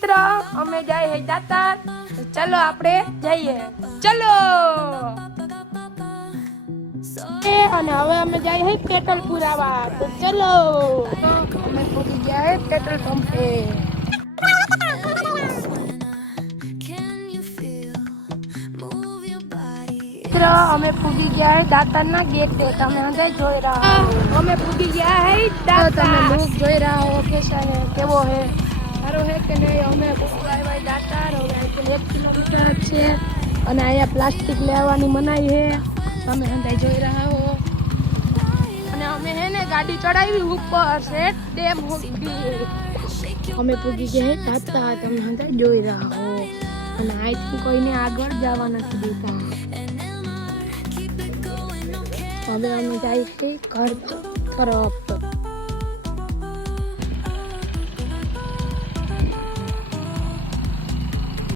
મિત્ર અમે જાય હે દાતાર, ચલો આપણે જઈએ, ચલો। અને હવે અમે જાય હે પેટ્રોલ પુરાવા, તો ચલો। અમે પહોંચી ગયા હે પેટ્રોલ પંપે। મિત્ર અમે પૂગી ગયા હે દાતારના ગેટે, તમે અંદર જોઈ રહ્યા હો। અમે પૂગી ગયા હે દાતાર, તમે લુક જોઈ રહ્યા હો કેસા હે, કેવો હે, સારો હે કે નહીં। અમે પૂગી આવ્યા દાતાર, હવે અહીંથી 1 કિલોમીટર જ છે અને અહીંયા પ્લાસ્ટિક લેવાની મનાઈ હે, તમે અંદર જોઈ રહ્યા હો। અને અમે હે ને ગાડી ચડાવી ઉપર છે ડેમ સુધી, અમે પૂગી ગયા હે દાતાર, તમે અંદર જોઈ રહ્યા હો। અને અહીંથી કોઈને આગળ જવા નથી દેતા। હવે અમે જાય છે ઘર તરફ।